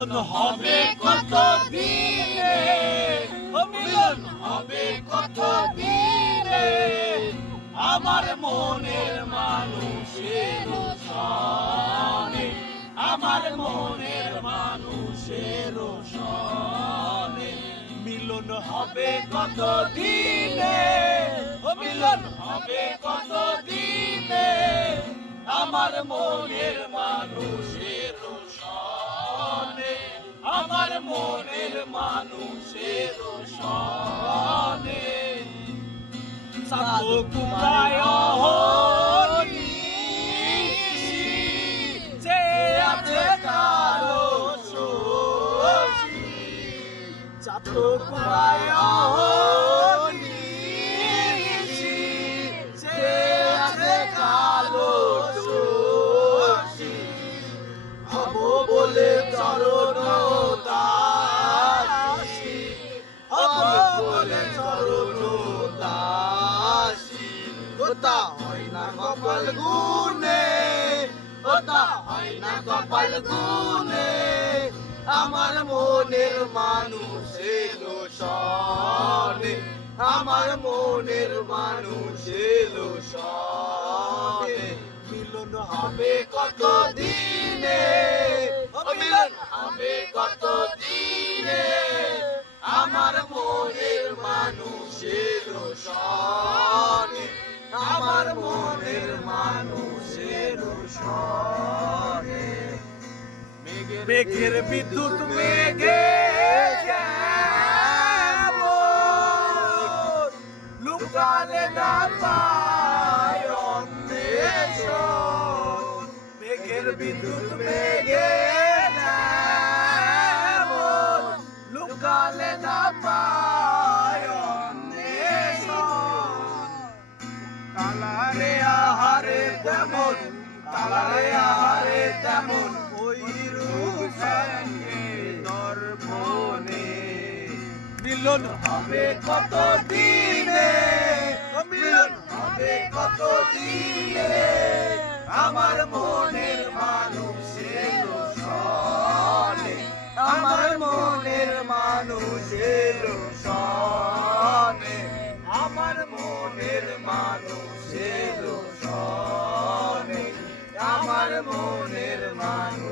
হবে কত দিনে, মিলন হবে কত দিনে, আমার মনের মানুষের সনে, আমার মনের মানুষের সনে। মিলন হবে কত দিনে, মিলন হবে কত দিনে, আমার মনের মানুষের সনে, আমার মনের মানুষের সনে। সাতো কুমায় যে আছে কালো শশী, সাতো কুমায় যে আছে কালো শশী, হব বলে চরণ দাসী, হব বলে চরণ দাসী। ওটা হয় না কপাল গুনে, ওটা হয় না কপাল গুনে, আমার মনের মানুষের সনে, আমার মনের মানুষের সনে। মিলন হবে কত দিনে, মিলন হবে কত দিনে, আমার মনের মানুষের সনে, আমার মনের মানুষের সনে। মেঘের বিদ্যুৎ মেঘে যেমন লুকালে না পায় অন্বেষণ, মেঘের বিদ্যুৎ মেঘে যেমন লুকালে না পায় অন্বেষণ। কালারে আহারে তেমন, কালারে আহারে তেমন, ওই রূপ সঙ্গে দর্পণে। মিলন হবে কত দিনে, মিলন হবে কত দিনে, আমার মনের মানুষের সনে, আমার মনের মানুষের সনে, আমার মনের মানুষের সনে, আমার মনের মানুষ।